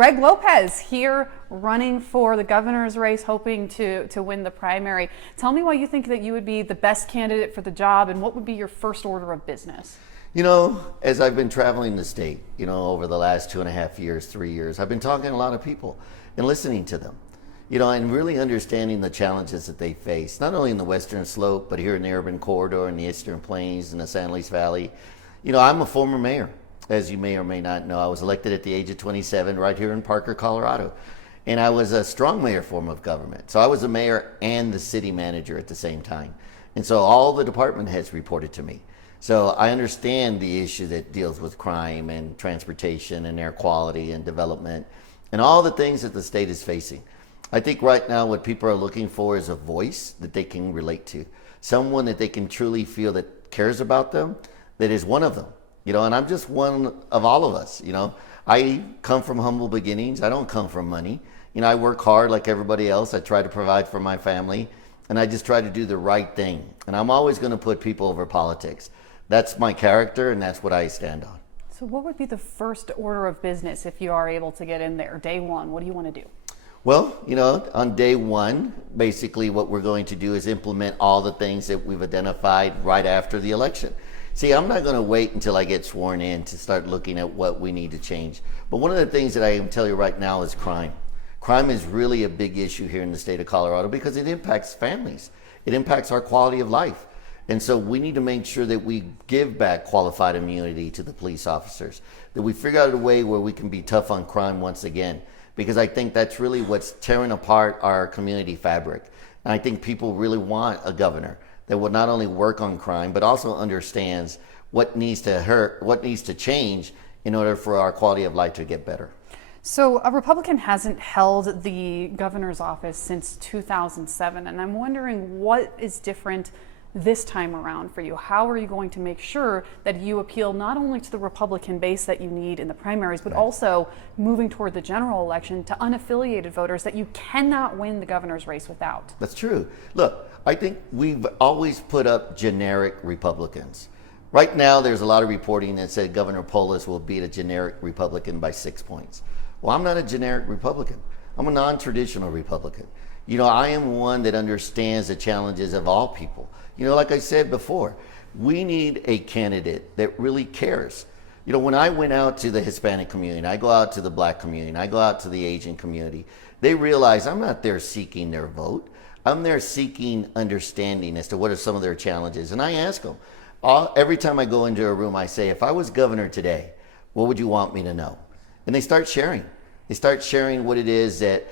Greg Lopez here running for the governor's race, hoping to win the primary. Tell me why you think that you would be the best candidate for the job, and what would be your first order of business? You know, as I've been traveling the state, over the last 2.5 years, 3 years, I've been talking to a lot of people and listening to them, and really understanding the challenges that they face, not only in the Western Slope, but here in the urban corridor, in the Eastern Plains, in the San Luis Valley. I'm a former mayor, as you may or may not know. I was elected at the age of 27 right here in Parker, Colorado. And I was a strong mayor form of government. So I was the mayor and the city manager at the same time. And so all the department heads reported to me. So I understand the issue that deals with crime and transportation and air quality and development and all the things that the state is facing. I think right now what people are looking for is a voice that they can relate to, someone that they can truly feel that cares about them, that is one of them. And I'm just one of all of us. I come from humble beginnings. I don't come from money. I work hard like everybody else. I try to provide for my family, and I just try to do the right thing. And I'm always going to put people over politics. That's my character, and that's what I stand on. So what would be the first order of business if you are able to get in there? Day one, what do you want to do? Well, on day one, basically what we're going to do is implement all the things that we've identified right after the election. See, I'm not going to wait until I get sworn in to start looking at what we need to change. But one of the things that I can tell you right now is crime. Crime is really a big issue here in the state of Colorado because it impacts families. It impacts our quality of life. And so we need to make sure that we give back qualified immunity to the police officers, that we figure out a way where we can be tough on crime once again, because I think that's really what's tearing apart our community fabric. And I think people really want a governor that will not only work on crime, but also understands what needs to change in order for our quality of life to get better. So a Republican hasn't held the governor's office since 2007, and I'm wondering what is different this time around for you. How are you going to make sure that you appeal not only to the Republican base that you need in the primaries, but also moving toward the general election to unaffiliated voters that you cannot win the governor's race without? That's true. Look, I think we've always put up generic Republicans. Right now, there's a lot of reporting that said Governor Polis will beat a generic Republican by 6 points. Well, I'm not a generic Republican. I'm a non-traditional Republican. I am one that understands the challenges of all people. Like I said before, we need a candidate that really cares. When I went out to the Hispanic community, I go out to the Black community, I go out to the Asian community, they realize I'm not there seeking their vote. I'm there seeking understanding as to what are some of their challenges. And I ask them, every time I go into a room, I say, if I was governor today, what would you want me to know? And they start sharing. They start sharing what it is that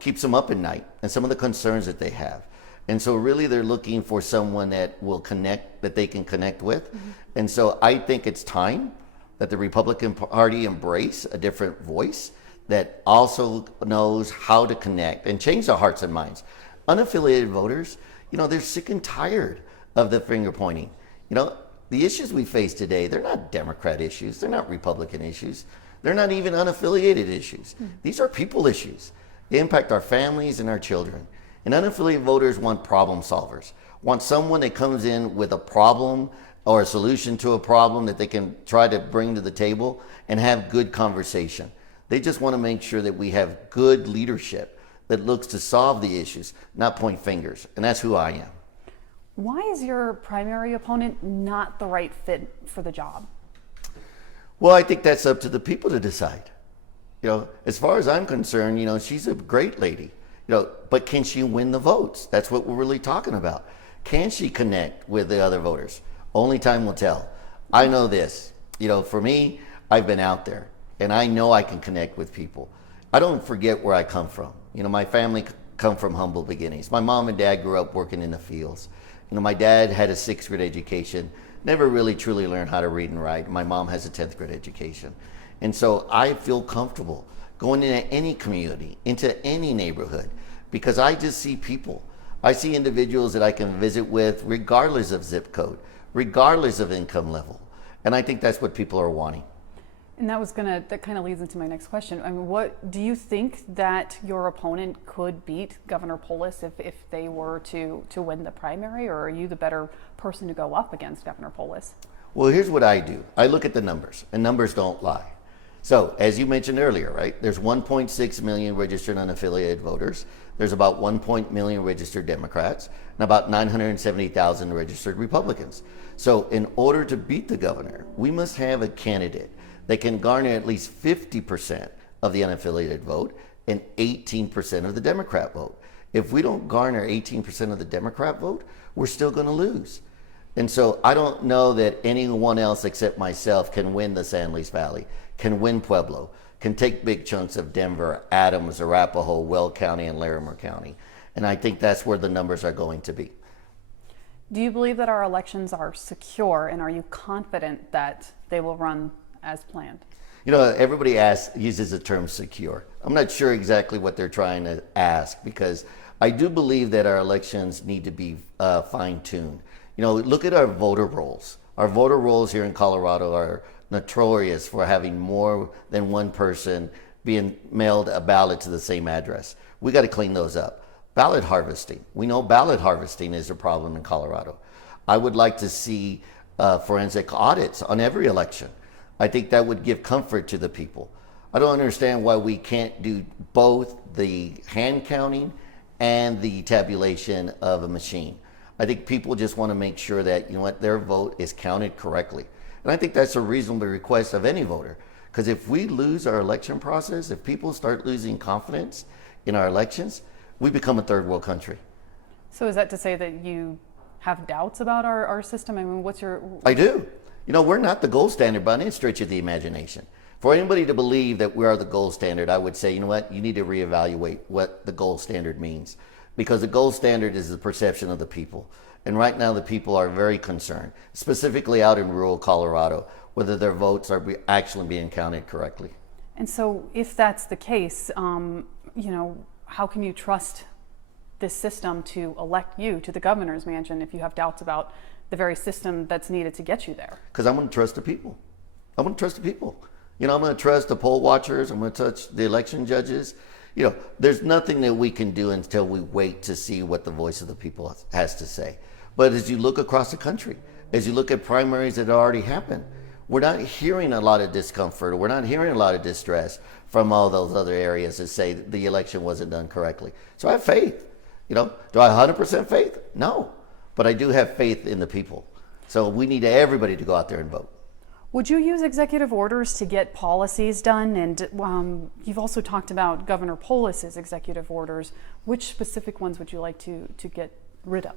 keeps them up at night and some of the concerns that they have. And so really they're looking for someone that will connect, that they can connect with. Mm-hmm. And so I think it's time that the Republican Party embrace a different voice that also knows how to connect and change the hearts and minds. Unaffiliated voters, they're sick and tired of the finger pointing. The issues we face today, they're not Democrat issues. They're not Republican issues. They're not even unaffiliated issues. Mm-hmm. These are people issues. They impact our families and our children. And unaffiliated voters want problem solvers, want someone that comes in with a problem or a solution to a problem that they can try to bring to the table and have good conversation. They just want to make sure that we have good leadership that looks to solve the issues, not point fingers. And that's who I am. Why is your primary opponent not the right fit for the job? Well, I think that's up to the people to decide. As far as I'm concerned, she's a great lady. But can she win the votes? That's what we're really talking about. Can she connect with the other voters? Only time will tell. I know this. For me, I've been out there, and I know I can connect with people. I don't forget where I come from. My family come from humble beginnings. My mom and dad grew up working in the fields. My dad had a 6th grade education, never really truly learned how to read and write. My mom has a 10th grade education. And so I feel comfortable going into any community, into any neighborhood, because I just see people. I see individuals that I can visit with regardless of zip code, regardless of income level. And I think that's what people are wanting. And that kind of leads into my next question. I mean, what do you think that your opponent could beat Governor Polis if they were to win the primary, or are you the better person to go up against Governor Polis? Well, here's what I do. I look at the numbers, and numbers don't lie. So, as you mentioned earlier, right, there's 1.6 million registered unaffiliated voters. There's about 1 million registered Democrats and about 970,000 registered Republicans. So, in order to beat the governor, we must have a candidate that can garner at least 50% of the unaffiliated vote and 18% of the Democrat vote. If we don't garner 18% of the Democrat vote, we're still going to lose. And so I don't know that anyone else except myself can win the San Luis Valley, can win Pueblo, can take big chunks of Denver, Adams, Arapahoe, Weld County, and Larimer County. And I think that's where the numbers are going to be. Do you believe that our elections are secure, and are you confident that they will run as planned? You know, everybody uses the term secure. I'm not sure exactly what they're trying to ask, because I do believe that our elections need to be fine-tuned. You know, look at our voter rolls. Our voter rolls here in Colorado are notorious for having more than one person being mailed a ballot to the same address. We got to clean those up. Ballot harvesting. We know ballot harvesting is a problem in Colorado. I would like to see forensic audits on every election. I think that would give comfort to the people. I don't understand why we can't do both the hand counting and the tabulation of a machine. I think people just want to make sure that, you know what, their vote is counted correctly. And I think that's a reasonable request of any voter. Because if we lose our election process, if people start losing confidence in our elections, we become a third world country. So is that to say that you have doubts about our system? I mean, what's your... I do. You know, we're not the gold standard by any stretch of the imagination. For anybody to believe that we are the gold standard, I would say, you know what, you need to reevaluate what the gold standard means. Because the gold standard is the perception of the people. And right now the people are very concerned, specifically out in rural Colorado, whether their votes are actually being counted correctly. And so if that's the case, you know, how can you trust this system to elect you to the governor's mansion if you have doubts about the very system that's needed to get you there? Because I'm going to trust the people. I'm going to trust the people. You know, I'm going to trust the poll watchers. I'm going to trust the election judges. You know, there's nothing that we can do until we wait to see what the voice of the people has to say. But as you look across the country, as you look at primaries that already happened, we're not hearing a lot of discomfort, or we're not hearing a lot of distress from all those other areas that say that the election wasn't done correctly. So I have faith. You know, do I have 100% faith? No. But I do have faith in the people. So we need everybody to go out there and vote. Would you use executive orders to get policies done? And you've also talked about Governor Polis's executive orders. Which specific ones would you like to get rid of?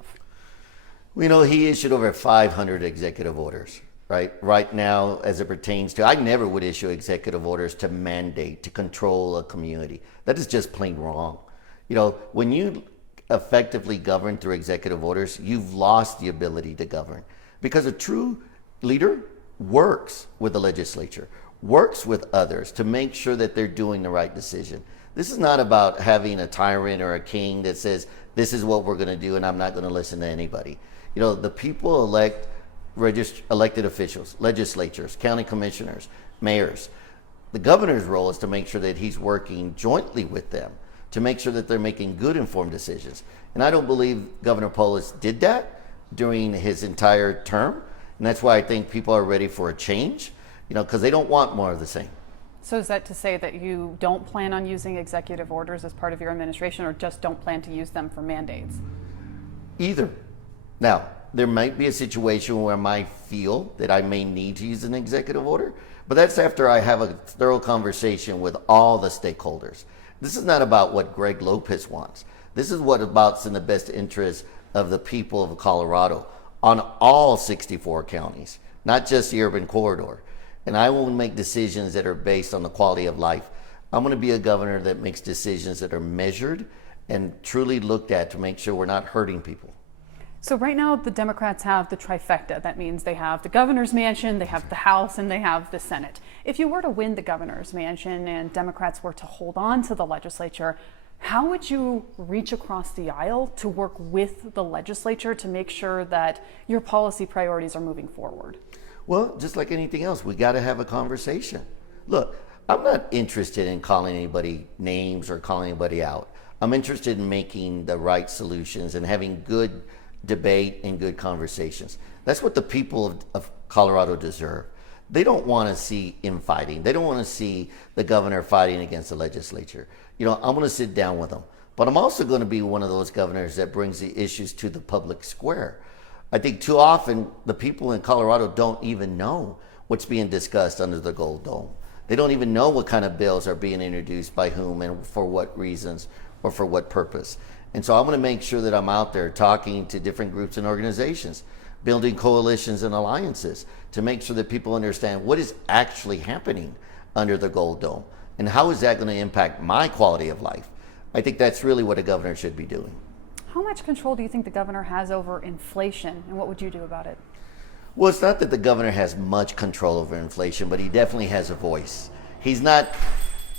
Well, you know, he issued over 500 executive orders, right? Right now, as it pertains to, I never would issue executive orders to mandate, to control a community. That is just plain wrong. You know, when you effectively govern through executive orders, you've lost the ability to govern. Because a true leader works with the legislature, works with others to make sure that they're doing the right decision. This is not about having a tyrant or a king that says, this is what we're going to do and I'm not going to listen to anybody. You know, the people elect elected officials, legislatures, county commissioners, mayors. The governor's role is to make sure that he's working jointly with them to make sure that they're making good informed decisions. And I don't believe Governor Polis did that during his entire term. And that's why I think people are ready for a change, you know, because they don't want more of the same. So is that to say that you don't plan on using executive orders as part of your administration, or just don't plan to use them for mandates? Either. Now, there might be a situation where I might feel that I may need to use an executive order, but that's after I have a thorough conversation with all the stakeholders. This is not about what Greg Lopez wants. This is what about's in the best interest of the people of Colorado on all 64 counties, not just the urban corridor. And I will make decisions that are based on the quality of life. I'm going to be a governor that makes decisions that are measured and truly looked at to make sure we're not hurting people. So right now the Democrats have the trifecta. That means they have the governor's mansion, they have the House, and they have the Senate. If you were to win the governor's mansion and Democrats were to hold on to the legislature, how would you reach across the aisle to work with the legislature to make sure that your policy priorities are moving forward? Well, just like anything else, we got to have a conversation. Look, I'm not interested in calling anybody names or calling anybody out. I'm interested in making the right solutions and having good debate and good conversations. That's what the people of Colorado deserve. They don't want to see infighting. They don't want to see the governor fighting against the legislature. I'm going to sit down with them. But I'm also going to be one of those governors that brings the issues to the public square. I think too often the people in Colorado don't even know what's being discussed under the Gold Dome. They don't even know what kind of bills are being introduced by whom and for what reasons or for what purpose. And so I'm going to make sure that I'm out there talking to different groups and organizations, building coalitions and alliances to make sure that people understand what is actually happening under the Gold Dome and how is that going to impact my quality of life. I think that's really what a governor should be doing. How much control do you think the governor has over inflation, and what would you do about it? Well, it's not that the governor has much control over inflation, but he definitely has a voice. He's not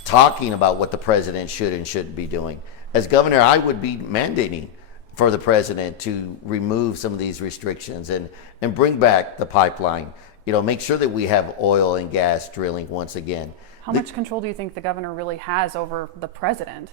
talking about what the president should and shouldn't be doing. As governor, I would be mandating for the president to remove some of these restrictions and bring back the pipeline. Make sure that we have oil and gas drilling once again. How much control do you think the governor really has over the president?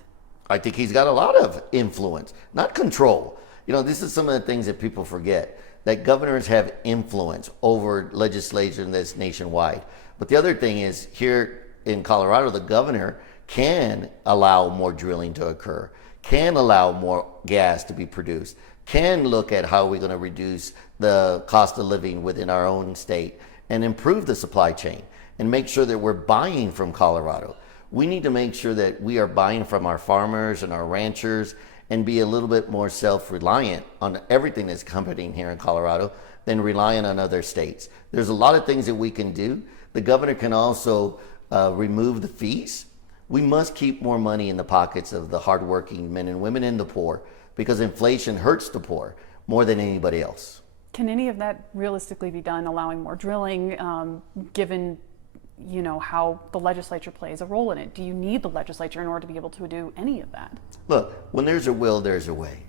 I think he's got a lot of influence, not control. This is some of the things that people forget, that governors have influence over legislation that's nationwide. But the other thing is, here in Colorado, the governor can allow more drilling to occur, can allow more gas to be produced, can look at how we're going to reduce the cost of living within our own state and improve the supply chain and make sure that we're buying from Colorado. We need to make sure that we are buying from our farmers and our ranchers and be a little bit more self-reliant on everything that's happening here in Colorado than relying on other states. There's a lot of things that we can do. The governor can also remove the fees. We must keep more money in the pockets of the hardworking men and women and the poor, because inflation hurts the poor more than anybody else. Can any of that realistically be done, allowing more drilling, given how the legislature plays a role in it? Do you need the legislature in order to be able to do any of that? Look, when there's a will, there's a way.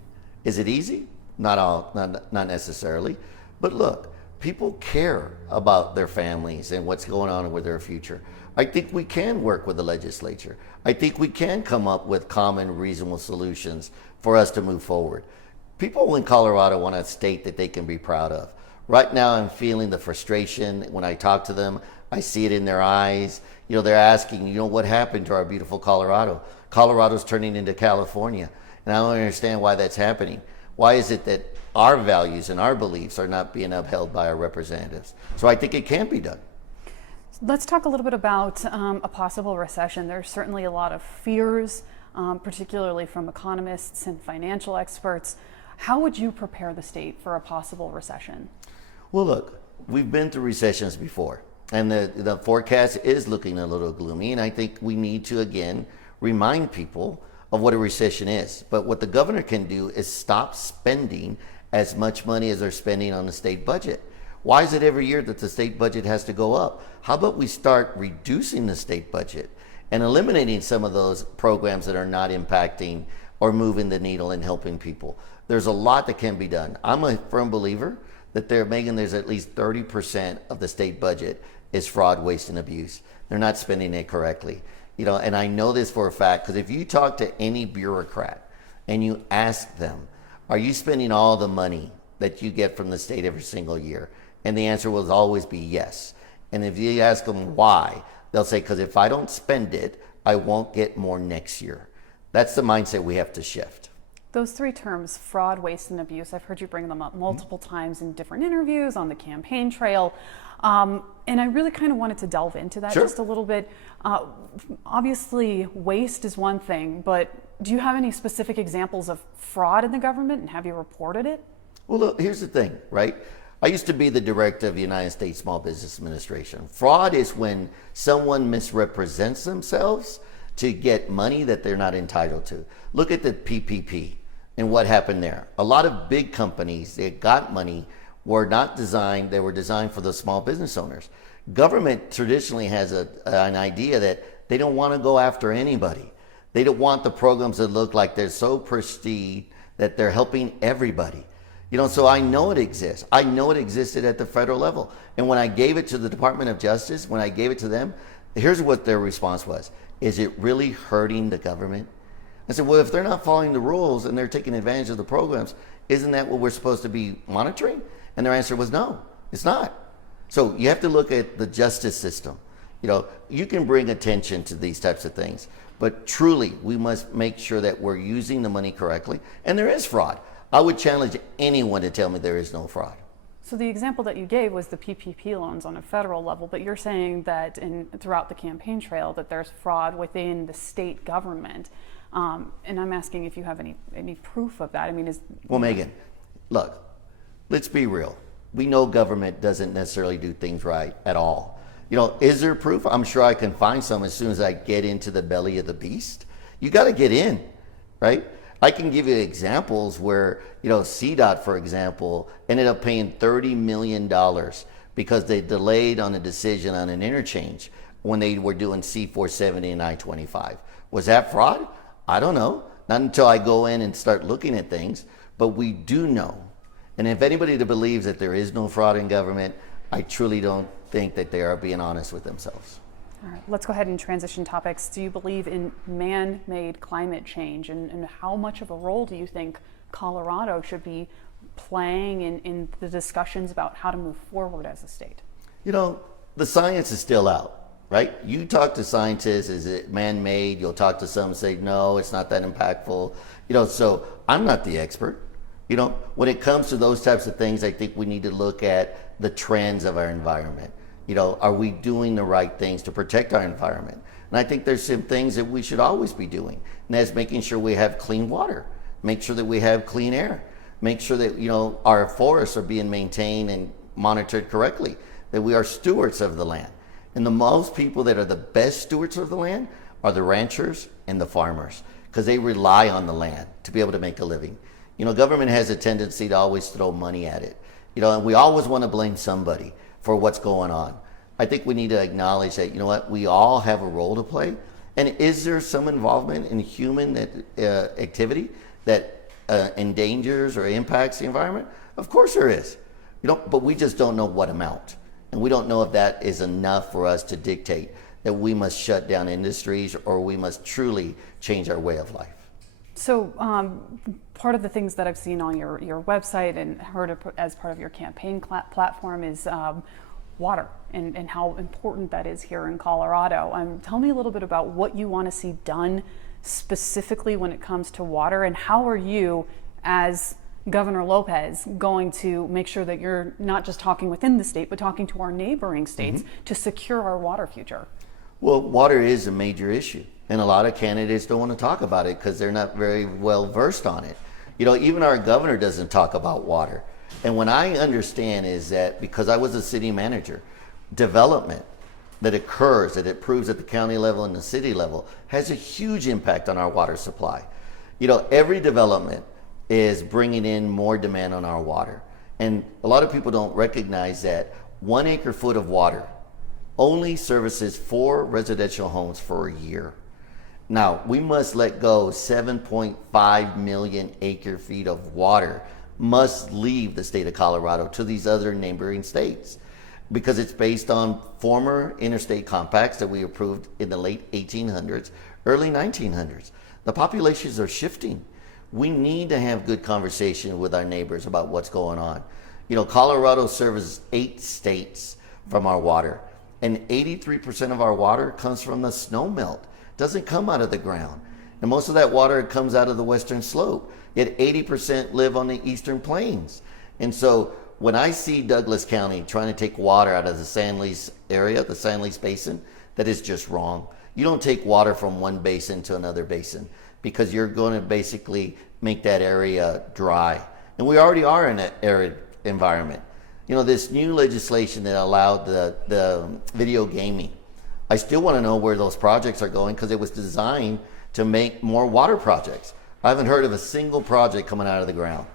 Is it easy? Not necessarily. But look, people care about their families and what's going on with their future. I think we can work with the legislature. I think we can come up with common, reasonable solutions for us to move forward. People in Colorado want a state that they can be proud of. Right now, I'm feeling the frustration when I talk to them. I see it in their eyes. They're asking, what happened to our beautiful Colorado? Colorado's turning into California. And I don't understand why that's happening. Why is it that our values and our beliefs are not being upheld by our representatives? So I think it can be done. Let's talk a little bit about a possible recession. There's certainly a lot of fears, particularly from economists and financial experts. How would you prepare the state for a possible recession? Well, look, we've been through recessions before. And the forecast is looking a little gloomy, and I think we need to, again, remind people of what a recession is. But what the governor can do is stop spending as much money as they're spending on the state budget. Why is it every year that the state budget has to go up? How about we start reducing the state budget and eliminating some of those programs that are not impacting or moving the needle and helping people? There's a lot that can be done. I'm a firm believer that there's at least 30% of the state budget is fraud, waste, and abuse. They're not spending it correctly. And I know this for a fact, because if you talk to any bureaucrat and you ask them, are you spending all the money that you get from the state every single year? And the answer will always be yes. And if you ask them why, they'll say, because if I don't spend it, I won't get more next year. That's the mindset we have to shift. Those three terms, fraud, waste, and abuse, I've heard you bring them up multiple times in different interviews on the campaign trail. And I really kind of wanted to delve into that just a little bit. Obviously, waste is one thing, but do you have any specific examples of fraud in the government, and have you reported it? Well, look, here's the thing, right? I used to be the director of the United States Small Business Administration. Fraud is when someone misrepresents themselves to get money that they're not entitled to. Look at the PPP and what happened there. A lot of big companies that got money were not designed, they were designed for the small business owners. Government traditionally has an idea that they don't want to go after anybody. They don't want the programs that look like they're so prestige that they're helping everybody. So I know it exists. I know it existed at the federal level. And when I gave it to the Department of Justice, when I gave it to them, here's what their response was. Is it really hurting the government? I said, well, if they're not following the rules and they're taking advantage of the programs, isn't that what we're supposed to be monitoring? And their answer was no, it's not. So you have to look at the justice system. You can bring attention to these types of things, but truly we must make sure that we're using the money correctly. And there is fraud. I would challenge anyone to tell me there is no fraud. So the example that you gave was the PPP loans on a federal level, but you're saying that throughout the campaign trail that there's fraud within the state government. And I'm asking if you have any proof of that. I mean, Well, Meghan, look, let's be real. We know government doesn't necessarily do things right at all. Is there proof? I'm sure I can find some as soon as I get into the belly of the beast. You got to get in, right? I can give you examples where, CDOT, for example, ended up paying $30 million because they delayed on a decision on an interchange when they were doing C-470 and I-25. Was that fraud? I don't know. Not until I go in and start looking at things. But we do know. And if anybody that believes that there is no fraud in government, I truly don't think that they are being honest with themselves. All right, let's go ahead and transition topics. Do you believe in man-made climate change, and how much of a role do you think Colorado should be playing in the discussions about how to move forward as a state? The science is still out, right? You talk to scientists, is it man-made? You'll talk to some say, no, it's not that impactful. So I'm not the expert. When it comes to those types of things, I think we need to look at the trends of our environment. Are we doing the right things to protect our environment? And I think there's some things that we should always be doing. And that's making sure we have clean water, make sure that we have clean air, make sure that, our forests are being maintained and monitored correctly, that we are stewards of the land. And the most people that are the best stewards of the land are the ranchers and the farmers, because they rely on the land to be able to make a living. Government has a tendency to always throw money at it, and we always want to blame somebody for what's going on. I think we need to acknowledge that, we all have a role to play. And is there some involvement in human activity that endangers or impacts the environment? Of course there is, but we just don't know what amount. And we don't know if that is enough for us to dictate that we must shut down industries or we must truly change our way of life. So part of the things that I've seen on your website and heard as part of your campaign platform is water and how important that is here in Colorado. Tell me a little bit about what you want to see done specifically when it comes to water, and how are you, as Governor Lopez, going to make sure that you're not just talking within the state, but talking to our neighboring states to secure our water future? Well, water is a major issue, and a lot of candidates don't want to talk about it because they're not very well versed on it. Even our governor doesn't talk about water. And what I understand is that because I was a city manager, development that occurs, that it proves at the county level and the city level, has a huge impact on our water supply. Every development is bringing in more demand on our water. And a lot of people don't recognize that 1 acre foot of water only services 4 residential homes for a year. Now, we must let go 7.5 million acre feet of water must leave the state of Colorado to these other neighboring states, because it's based on former interstate compacts that we approved in the late 1800s, early 1900s. The populations are shifting. We need to have good conversation with our neighbors about what's going on. Colorado serves 8 states from our water, and 83% of our water comes from the snow melt. It doesn't come out of the ground. And most of that water comes out of the western slope. Yet 80% live on the eastern plains. And so when I see Douglas County trying to take water out of the San Luis area, the San Luis Basin, that is just wrong. You don't take water from one basin to another basin, because you're going to basically make that area dry. And we already are in an arid environment. This new legislation that allowed the video gaming, I still want to know where those projects are going, because it was designed to make more water projects. I haven't heard of a single project coming out of the ground.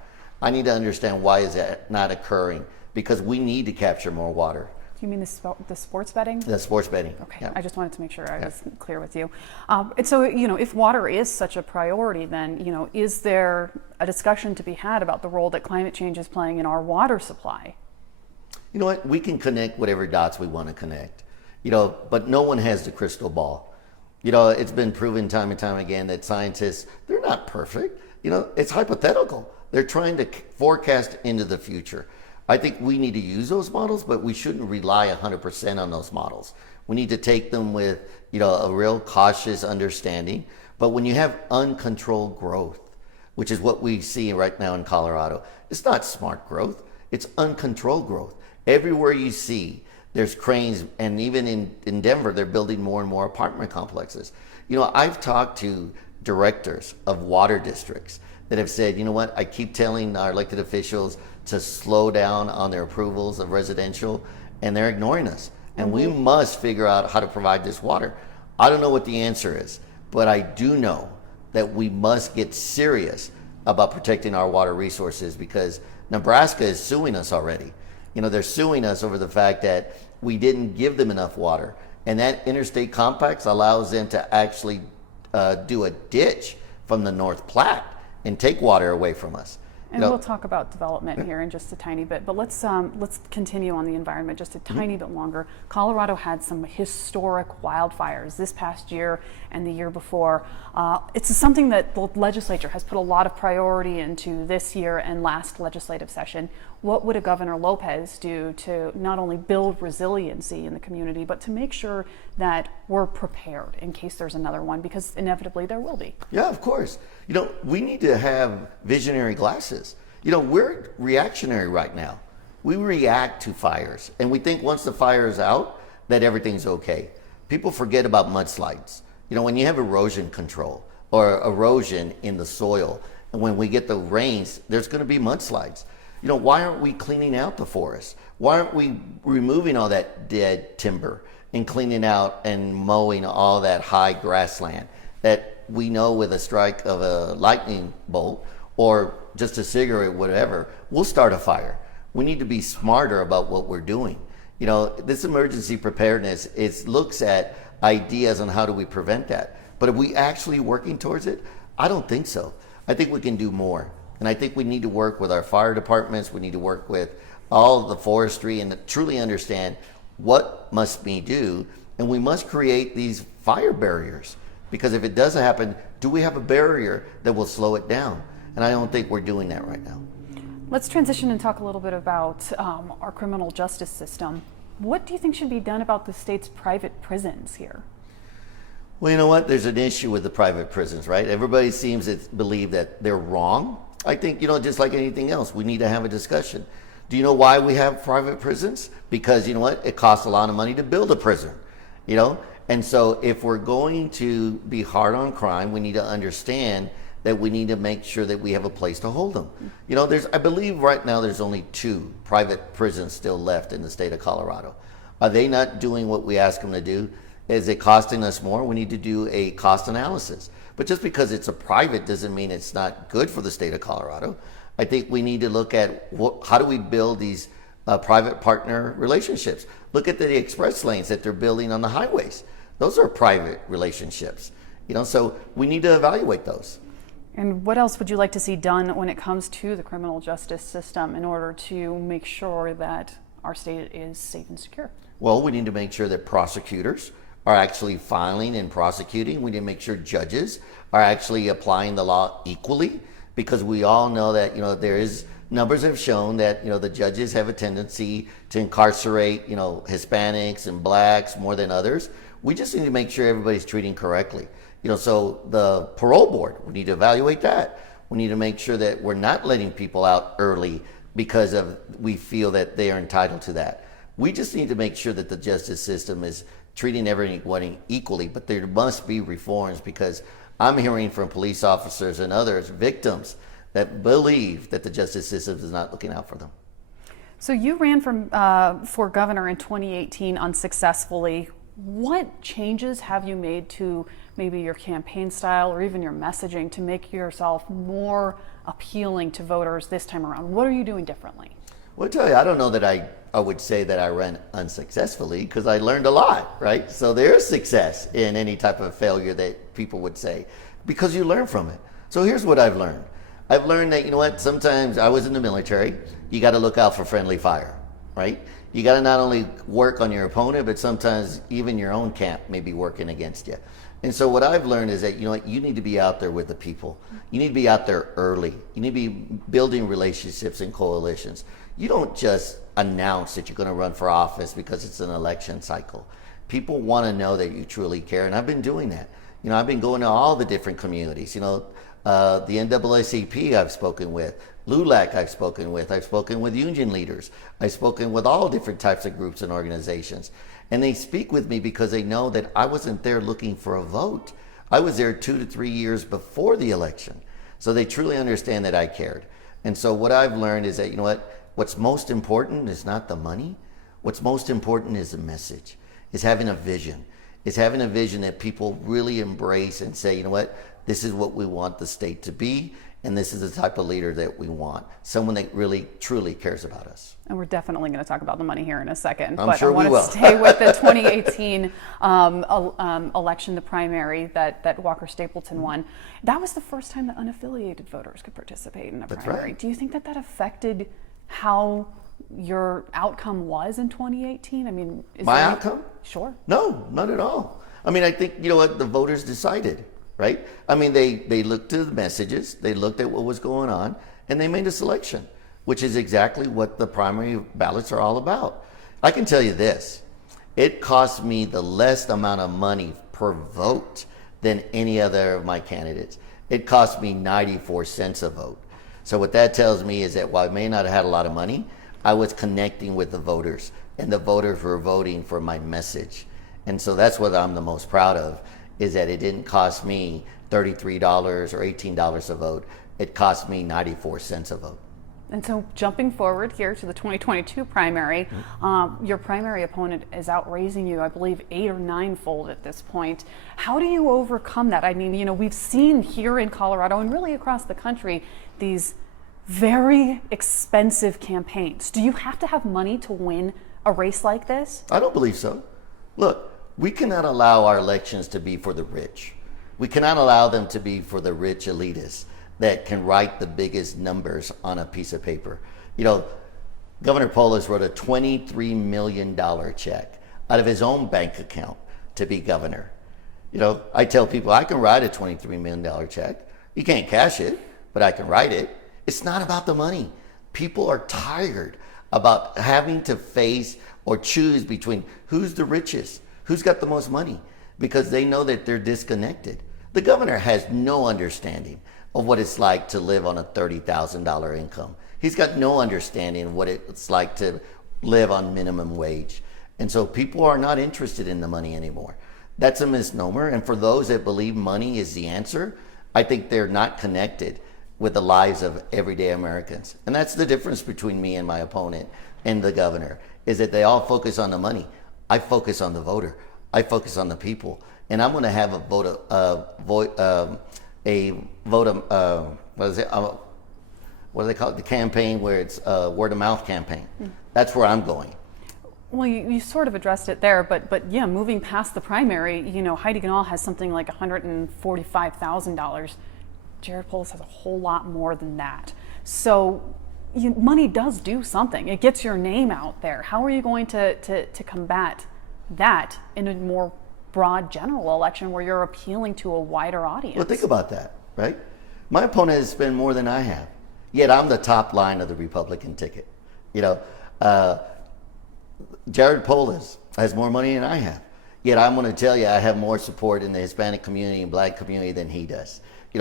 I need to understand why is that not occurring, because we need to capture more water. Do you mean the sports betting? The sports betting. Okay, yeah. I just wanted to make sure I was clear with you. And so, if water is such a priority, then, is there a discussion to be had about the role that climate change is playing in our water supply? You know what? We can connect whatever dots we want to connect, but no one has the crystal ball. It's been proven time and time again that scientists, they're not perfect. It's hypothetical. They're trying to forecast into the future. I think we need to use those models, but we shouldn't rely 100% on those models. We need to take them with, a real cautious understanding. But when you have uncontrolled growth, which is what we see right now in Colorado, it's not smart growth, it's uncontrolled growth. Everywhere you see, there's cranes, and even in Denver, they're building more and more apartment complexes. I've talked to directors of water districts that have said, I keep telling our elected officials to slow down on their approvals of residential, and they're ignoring us. And we must figure out how to provide this water. I don't know what the answer is, but I do know that we must get serious about protecting our water resources, because Nebraska is suing us already. They're suing us over the fact that we didn't give them enough water. And that interstate complex allows them to actually do a ditch from the North Platte and take water away from us. And we'll talk about development here in just a tiny bit, but let's continue on the environment just a tiny bit longer. Colorado had some historic wildfires this past year and the year before. It's something that the legislature has put a lot of priority into this year and last legislative session. What would a Governor Lopez do to not only build resiliency in the community, but to make sure that we're prepared in case there's another one, because inevitably there will be? Yeah, of course. We need to have visionary glasses. We're reactionary right now. We react to fires, and we think once the fire is out that everything's okay. People forget about mudslides. When you have erosion control or erosion in the soil, and when we get the rains, there's going to be mudslides. Why aren't we cleaning out the forest? Why aren't we removing all that dead timber and cleaning out and mowing all that high grassland that we know with a strike of a lightning bolt or just a cigarette, whatever, we'll start a fire. We need to be smarter about what we're doing. This emergency preparedness, it looks at ideas on how do we prevent that. But are we actually working towards it? I don't think so. I think we can do more. And I think we need to work with our fire departments. We need to work with all of the forestry and truly understand what must we do. And we must create these fire barriers, because if it doesn't happen, do we have a barrier that will slow it down? And I don't think we're doing that right now. Let's transition and talk a little bit about our criminal justice system. What do you think should be done about the state's private prisons here? Well, you know what? There's an issue with the private prisons, right? Everybody seems to believe that they're wrong. I think, just like anything else, we need to have a discussion. Do you know why we have private prisons? Because it costs a lot of money to build a prison, And so if we're going to be hard on crime, we need to understand that we need to make sure that we have a place to hold them. I believe right now there's only 2 private prisons still left in the state of Colorado. Are they not doing what we ask them to do? Is it costing us more? We need to do a cost analysis. But just because it's a private doesn't mean it's not good for the state of Colorado. I think we need to look at how do we build these private partner relationships. Look at the express lanes that they're building on the highways. Those are private relationships. So we need to evaluate those. And what else would you like to see done when it comes to the criminal justice system in order to make sure that our state is safe and secure? Well, we need to make sure that prosecutors are actually filing and prosecuting. We need to make sure judges are actually applying the law equally, because we all know that, there is numbers have shown that, the judges have a tendency to incarcerate, Hispanics and blacks more than others. We just need to make sure everybody's treating correctly. So the parole board, we need to evaluate that. We need to make sure that we're not letting people out early because we feel that they are entitled to that. We just need to make sure that the justice system is treating everyone equally, but there must be reforms, because I'm hearing from police officers and others, victims, that believe that the justice system is not looking out for them. So you ran for governor in 2018 unsuccessfully. What changes have you made to maybe your campaign style or even your messaging to make yourself more appealing to voters this time around? What are you doing differently? Well, I tell you, I don't know that I would say that I ran unsuccessfully, because I learned a lot, right? So there is success in any type of failure that people would say, because you learn from it. So here's what I've learned. I've learned that, sometimes I was in the military, you got to look out for friendly fire, right? You got to not only work on your opponent, but sometimes even your own camp may be working against you. And so what I've learned is that, you need to be out there with the people. You need to be out there early. You need to be building relationships and coalitions. You don't just announce that you're going to run for office because it's an election cycle. People want to know that you truly care, and I've been doing that. I've been going to all the different communities. The NAACP I've spoken with, LULAC I've spoken with union leaders, I've spoken with all different types of groups and organizations. And they speak with me because they know that I wasn't there looking for a vote. I was there 2 to 3 years before the election. So they truly understand that I cared. And so what I've learned is that, what's most important is not the money. What's most important is the message, is having a vision. Is having a vision that people really embrace and say, this is what we want the state to be, and this is the type of leader that we want. Someone that really, truly cares about us. And we're definitely going to talk about the money here in a second. I'm sure we will. I want to stay with the 2018 election, the primary that Walker Stapleton won. That was the first time that unaffiliated voters could participate in a primary. Right. Do you think that affected how your outcome was in 2018? I mean, my outcome? Sure. No, not at all. I mean, I think, the voters decided, right? I mean, they looked at the messages, they looked at what was going on, and they made a selection, which is exactly what the primary ballots are all about. I can tell you this, it cost me the less amount of money per vote than any other of my candidates. It cost me 94 cents a vote. So what that tells me is that while I may not have had a lot of money, I was connecting with the voters, and the voters were voting for my message. And so that's what I'm the most proud of, is that it didn't cost me $33 or $18 a vote. It cost me 94 cents a vote. And so jumping forward here to the 2022 primary, your primary opponent is outraising you, I believe, 8 or 9-fold at this point. How do you overcome that? I mean, we've seen here in Colorado and really across the country these very expensive campaigns. Do you have to have money to win a race like this? I don't believe so. Look, we cannot allow our elections to be for the rich. We cannot allow them to be for the rich elitists that can write the biggest numbers on a piece of paper. Governor Polis wrote a $23 million check out of his own bank account to be governor. I tell people I can write a $23 million check. You can't cash it, but I can write it. It's not about the money. People are tired about having to face or choose between who's the richest, who's got the most money, because they know that they're disconnected. The governor has no understanding of what it's like to live on a $30,000 income. He's got no understanding of what it's like to live on minimum wage. And so people are not interested in the money anymore. That's a misnomer. And for those that believe money is the answer, I think they're not connected with the lives of everyday Americans. And that's the difference between me and my opponent and the governor, is that they all focus on the money. I focus on the voter. I focus on the people. And I'm going to have what do they call it? The campaign where it's a word of mouth campaign. That's where I'm going. Well, you sort of addressed it there, but yeah, moving past the primary, Heidi Ganahl has something like $145,000. Jared Polis has a whole lot more than that. So money does do something. It gets your name out there. How are you going to combat that in a more broad general election where you're appealing to a wider audience? Well, think about that, right? My opponent has spent more than I have, yet I'm the top line of the Republican ticket. Jared Polis has more money than I have, yet I'm going to tell you I have more support in the Hispanic community and Black community than he does.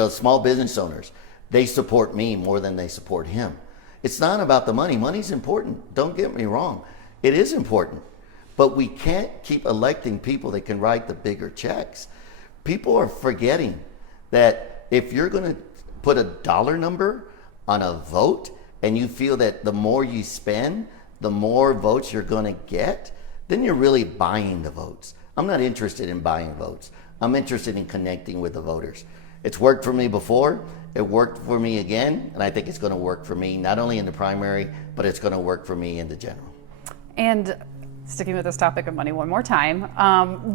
Small business owners, they support me more than they support him. It's not about the money. Money's important. Don't get me wrong. It is important. But we can't keep electing people that can write the bigger checks. People are forgetting that if you're going to put a dollar number on a vote and you feel that the more you spend, the more votes you're going to get, then you're really buying the votes. I'm not interested in buying votes. I'm interested in connecting with the voters. It's worked for me before, it worked for me again, and I think it's going to work for me not only in the primary, but it's going to work for me in the general. And sticking with this topic of money one more time,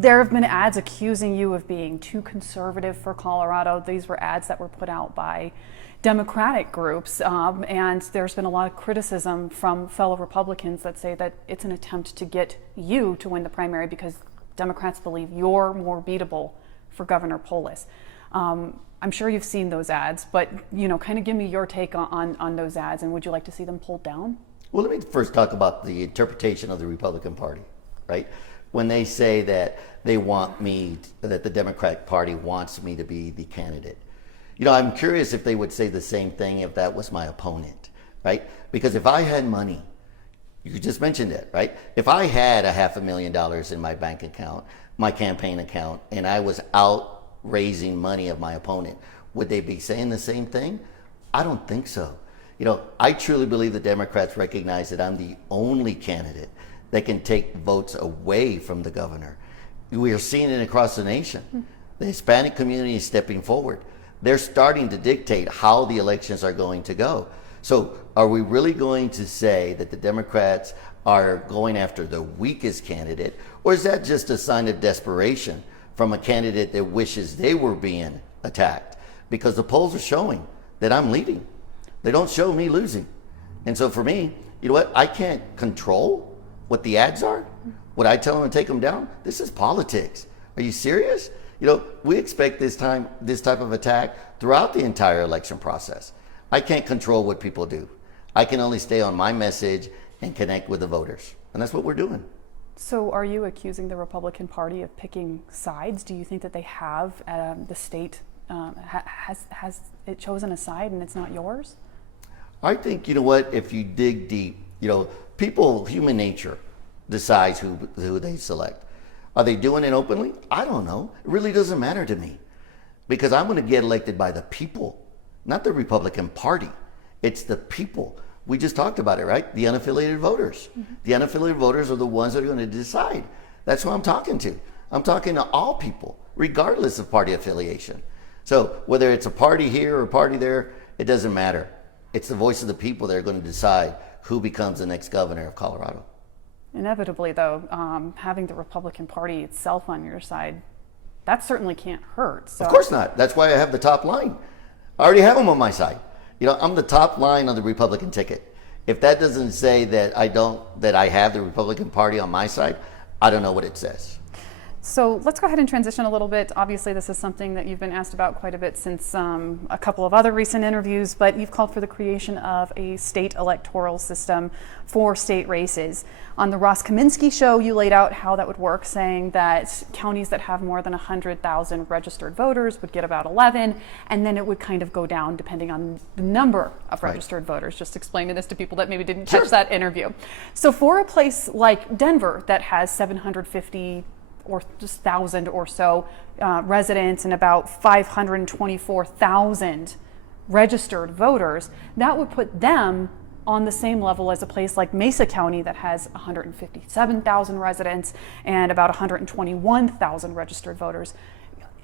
there have been ads accusing you of being too conservative for Colorado. These were ads that were put out by Democratic groups, and there's been a lot of criticism from fellow Republicans that say that it's an attempt to get you to win the primary because Democrats believe you're more beatable for Governor Polis. I'm sure you've seen those ads, but kind of give me your take on those ads, and would you like to see them pulled down? Well, let me first talk about the interpretation of the Republican Party, right? When they say that that the Democratic Party wants me to be the candidate. I'm curious if they would say the same thing if that was my opponent, right? Because if I had money, you just mentioned it, right? If I had $500,000 in my bank account, my campaign account, and I was out raising money of my opponent, would they be saying the same thing? I don't think so. I truly believe the Democrats recognize that I'm the only candidate that can take votes away from the governor. We are seeing it across the nation. The Hispanic community is stepping forward. They're starting to dictate how the elections are going to go. So are we really going to say that the Democrats are going after the weakest candidate, or is that just a sign of desperation from a candidate that wishes they were being attacked? Because the polls are showing that I'm leading. They don't show me losing. And so for me, you know what? I can't control what the ads are. Would I tell them to take them down? This is politics. Are you serious? We expect this type of attack throughout the entire election process. I can't control what people do. I can only stay on my message and connect with the voters. And that's what we're doing. So are you accusing the Republican Party of picking sides? Do you think that they have, the state has it chosen a side and it's not yours? I think, if you dig deep, people, human nature decides who they select. Are they doing it openly? I don't know. It really doesn't matter to me because I'm going to get elected by the people, not the Republican Party. It's the people. We just talked about it, right? The unaffiliated voters. Mm-hmm. The unaffiliated voters are the ones that are going to decide. That's who I'm talking to. I'm talking to all people, regardless of party affiliation. So whether it's a party here or a party there, it doesn't matter. It's the voice of the people that are going to decide who becomes the next governor of Colorado. Inevitably, though, having the Republican Party itself on your side, that certainly can't hurt. So. Of course not. That's why I have the top line. I already have them on my side. I'm the top line on the Republican ticket. If that doesn't say that I have the Republican Party on my side, I don't know what it says. So let's go ahead and transition a little bit. Obviously, this is something that you've been asked about quite a bit since a couple of other recent interviews, but you've called for the creation of a state electoral system for state races. On the Ross Kaminsky show, you laid out how that would work, saying that counties that have more than 100,000 registered voters would get about 11, and then it would kind of go down depending on the number of registered voters. Just explaining this to people that maybe didn't catch that interview. So for a place like Denver that has 750 or just 1,000 or so residents and about 524,000 registered voters, that would put them on the same level as a place like Mesa County that has 157,000 residents and about 121,000 registered voters.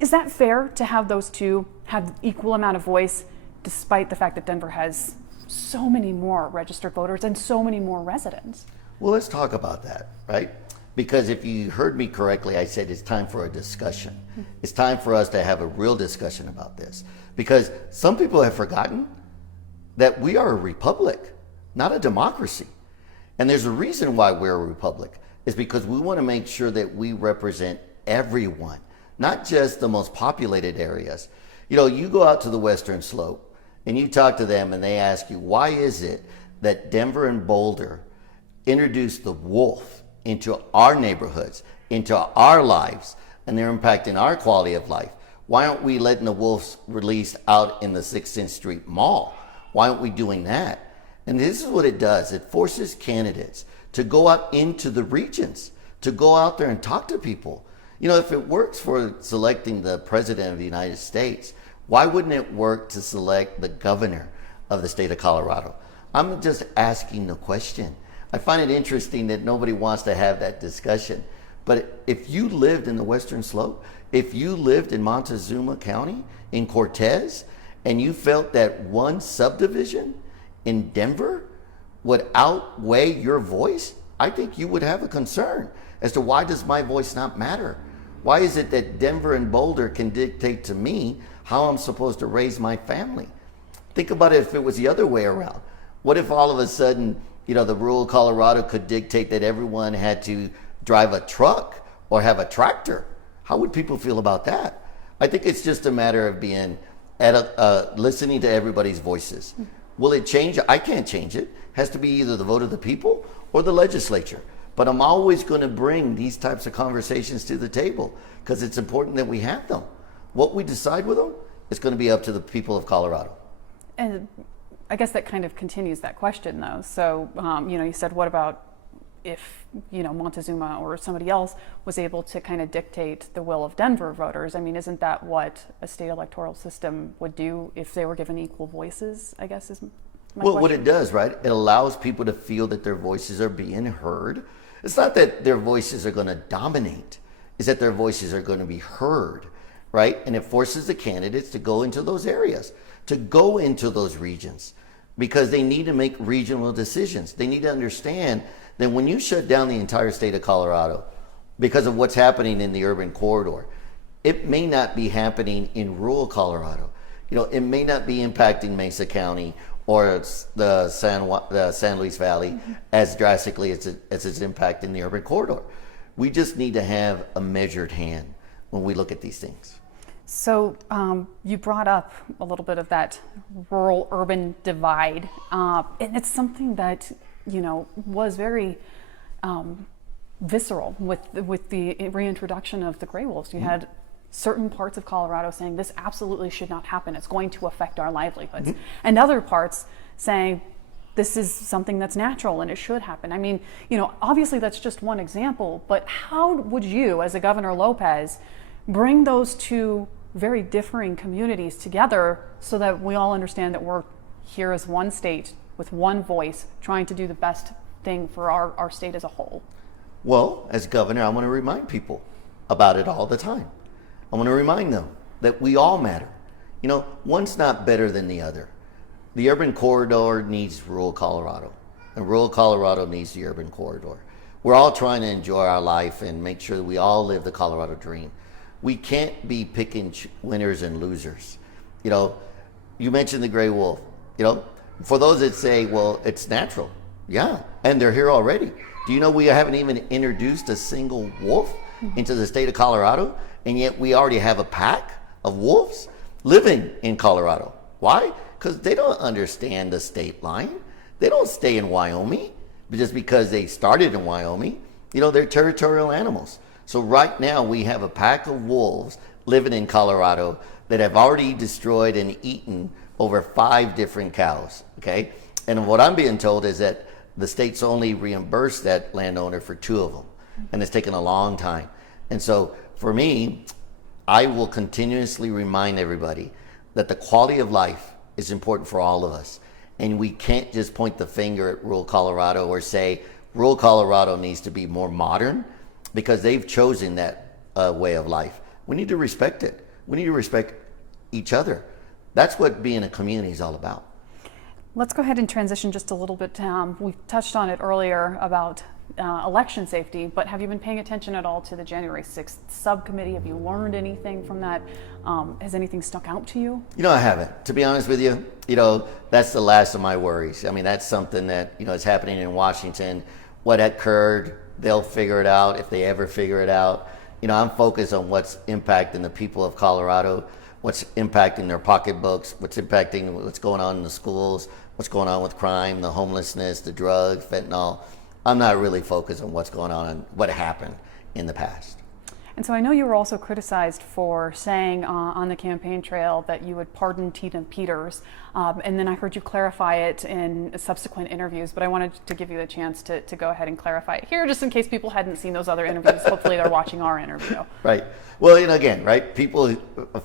Is that fair to have those two have equal amount of voice, despite the fact that Denver has so many more registered voters and so many more residents? Well, let's talk about that, right? Because if you heard me correctly, I said it's time for a discussion. It's time for us to have a real discussion about this. Because some people have forgotten that we are a republic, not a democracy. And there's a reason why we're a republic. It's because we want to make sure that we represent everyone, not just the most populated areas. You go out to the Western Slope and you talk to them and they ask you, why is it that Denver and Boulder introduced the wolf into our neighborhoods, into our lives, and they're impacting our quality of life? Why aren't we letting the wolves release out in the 16th Street Mall? Why aren't we doing that? And this is what it does. It forces candidates to go out into the regions, to go out there and talk to people. If it works for selecting the president of the United States, why wouldn't it work to select the governor of the state of Colorado? I'm just asking the question. I find it interesting that nobody wants to have that discussion. But if you lived in the Western Slope, if you lived in Montezuma County, in Cortez, and you felt that one subdivision in Denver would outweigh your voice, I think you would have a concern as to why does my voice not matter? Why is it that Denver and Boulder can dictate to me how I'm supposed to raise my family? Think about it if it was the other way around. What if all of a sudden, the rural Colorado could dictate that everyone had to drive a truck or have a tractor? How would people feel about that? I think it's just a matter of being listening to everybody's voices, Will it change? I can't change it. It has to be either the vote of the people or the legislature. But I'm always going to bring these types of conversations to the table because it's important that we have them. What we decide with them is going to be up to the people of Colorado. And I guess that kind of continues that question, though. So, you said, what about if, Montezuma or somebody else was able to kind of dictate the will of Denver voters? I mean, isn't that what a state electoral system would do if they were given equal voices, I guess is my question. What it does, right? It allows people to feel that their voices are being heard. It's not that their voices are going to dominate. It's that their voices are going to be heard, right? And it forces the candidates to go into those areas, to go into those regions, because they need to make regional decisions. They need to understand that when you shut down the entire state of Colorado because of what's happening in the urban corridor, it may not be happening in rural Colorado. It may not be impacting Mesa County or the San Luis Valley as drastically as its impact in the urban corridor. We just need to have a measured hand when we look at these things. So you brought up a little bit of that rural-urban divide, and it's something that was very visceral with the reintroduction of the gray wolves. You had certain parts of Colorado saying this absolutely should not happen. It's going to affect our livelihoods, and other parts saying this is something that's natural and it should happen. I mean, obviously that's just one example, but how would you, as a Governor Lopez, bring those two very differing communities together so that we all understand that we're here as one state with one voice trying to do the best thing for our state as a whole? Well, as governor, I want to remind people about it all the time. I want to remind them that we all matter. One's not better than the other. The urban corridor needs rural Colorado, and rural Colorado needs the urban corridor. We're all trying to enjoy our life and make sure that we all live the Colorado dream. We can't be picking winners and losers. You mentioned the gray wolf. For those that say, well, it's natural. Yeah, and they're here already. Do you know we haven't even introduced a single wolf into the state of Colorado, and yet we already have a pack of wolves living in Colorado? Why? Because they don't understand the state line. They don't stay in Wyoming just because they started in Wyoming. They're territorial animals. So right now we have a pack of wolves living in Colorado that have already destroyed and eaten over 5 different cows, okay? And what I'm being told is that the state's only reimbursed that landowner for 2 of them, and it's taken a long time. And so for me, I will continuously remind everybody that the quality of life is important for all of us. And we can't just point the finger at rural Colorado or say rural Colorado needs to be more modern because they've chosen that way of life. We need to respect it. We need to respect each other. That's what being a community is all about. Let's go ahead and transition just a little bit. We touched on it earlier about election safety, but have you been paying attention at all to the January 6th subcommittee? Have you learned anything from that? Has anything stuck out to you? I haven't. To be honest with you, that's the last of my worries. I mean, that's something that, is happening in Washington. What occurred, they'll figure it out if they ever figure it out. I'm focused on what's impacting the people of Colorado, what's impacting their pocketbooks, what's impacting what's going on in the schools, what's going on with crime, the homelessness, the drugs, fentanyl. I'm not really focused on what's going on and what happened in the past. And so I know you were also criticized for saying on the campaign trail that you would pardon Tina Peters, and then I heard you clarify it in subsequent interviews, but I wanted to give you the chance to go ahead and clarify it here, just in case people hadn't seen those other interviews. Hopefully they're watching our interview. Right. Well, again, right, people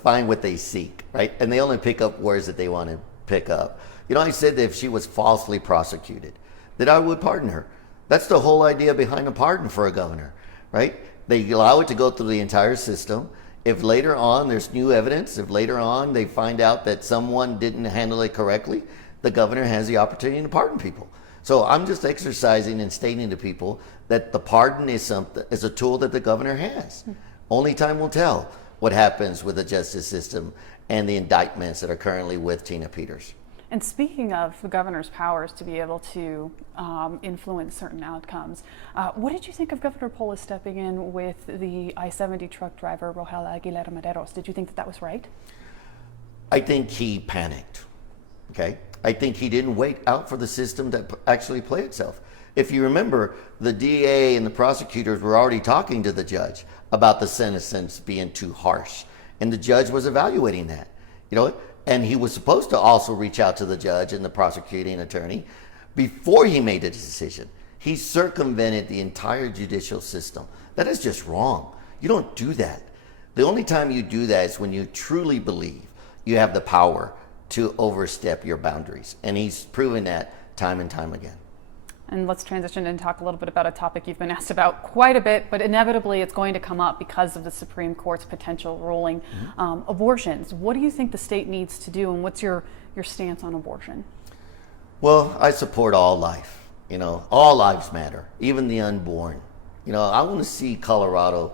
find what they seek, right, and they only pick up words that they want to pick up. I said that if she was falsely prosecuted, that I would pardon her. That's the whole idea behind a pardon for a governor, right? They allow it to go through the entire system. If later on there's new evidence, if later on they find out that someone didn't handle it correctly, the governor has the opportunity to pardon people. So I'm just exercising and stating to people that the pardon is a tool that the governor has. Only time will tell what happens with the justice system and the indictments that are currently with Tina Peters. And speaking of the governor's powers to be able to influence certain outcomes, what did you think of Governor Polis stepping in with the I-70 truck driver, Rogel Aguilera Maderos? Did you think that was right? I think he panicked, okay? I think he didn't wait out for the system to actually play itself. If you remember, the DA and the prosecutors were already talking to the judge about the sentence being too harsh, and the judge was evaluating that, and he was supposed to also reach out to the judge and the prosecuting attorney before he made the decision. He circumvented the entire judicial system. That is just wrong. You don't do that. The only time you do that is when you truly believe you have the power to overstep your boundaries. And he's proven that time and time again. And let's transition and talk a little bit about a topic you've been asked about quite a bit, but inevitably it's going to come up because of the Supreme Court's potential ruling. Abortions. What do you think the state needs to do, and what's your stance on abortion? Well, I support all life. All lives matter, even the unborn. I want to see Colorado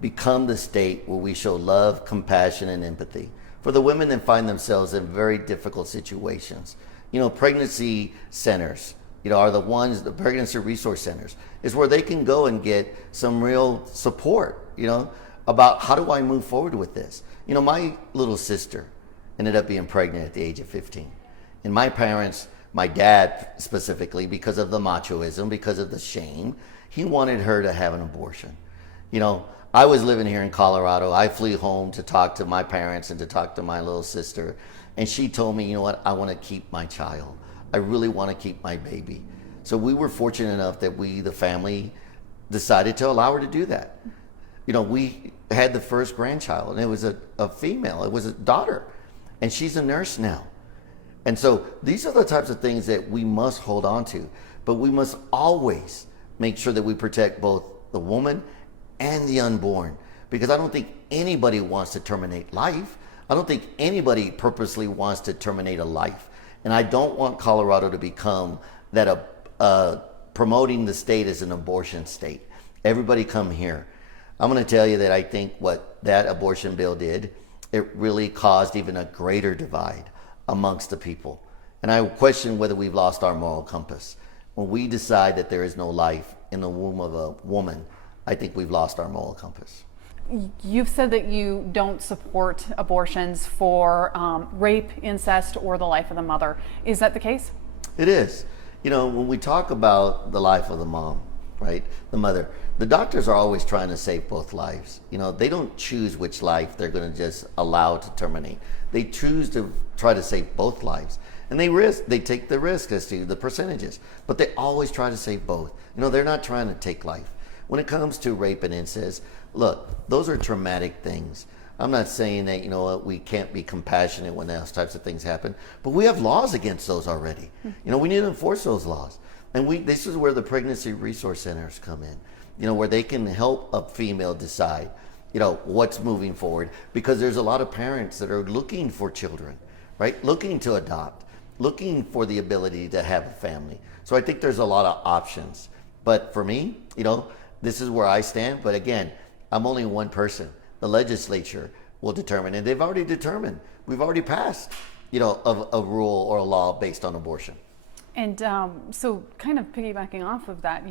become the state where we show love, compassion, and empathy for the women that find themselves in very difficult situations. Pregnancy centers, are the pregnancy resource centers, is where they can go and get some real support, about how do I move forward with this. My little sister ended up being pregnant at the age of 15. And my parents, my dad specifically, because of the machoism, because of the shame, he wanted her to have an abortion. I was living here in Colorado. I flew home to talk to my parents and to talk to my little sister. And she told me, I want to keep my child. I really want to keep my baby. So we were fortunate enough that we, the family, decided to allow her to do that. We had the first grandchild, and it was a female. It was a daughter. And she's a nurse now. And so these are the types of things that we must hold on to. But we must always make sure that we protect both the woman and the unborn. Because I don't think anybody wants to terminate life. I don't think anybody purposely wants to terminate a life. And I don't want Colorado to become that promoting the state as an abortion state. Everybody come here. I'm going to tell you that I think what that abortion bill did, it really caused even a greater divide amongst the people. And I question whether we've lost our moral compass. When we decide that there is no life in the womb of a woman, I think we've lost our moral compass. You've said that you don't support abortions for rape, incest, or the life of the mother. Is that the case? It is. When we talk about the life of the mom, right, the mother, the doctors are always trying to save both lives. They don't choose which life they're going to just allow to terminate. They choose to try to save both lives. And they take the risk as to the percentages, but they always try to save both. They're not trying to take life. When it comes to rape and incest, look, those are traumatic things. I'm not saying that, we can't be compassionate when those types of things happen, but we have laws against those already. We need to enforce those laws. And this is where the pregnancy resource centers come in, where they can help a female decide, what's moving forward, because there's a lot of parents that are looking for children, right? Looking to adopt, looking for the ability to have a family. So I think there's a lot of options. But for me, this is where I stand. But again, I'm only one person. The legislature will determine, and they've already determined. We've already passed, a rule or a law based on abortion. And so, kind of piggybacking off of that,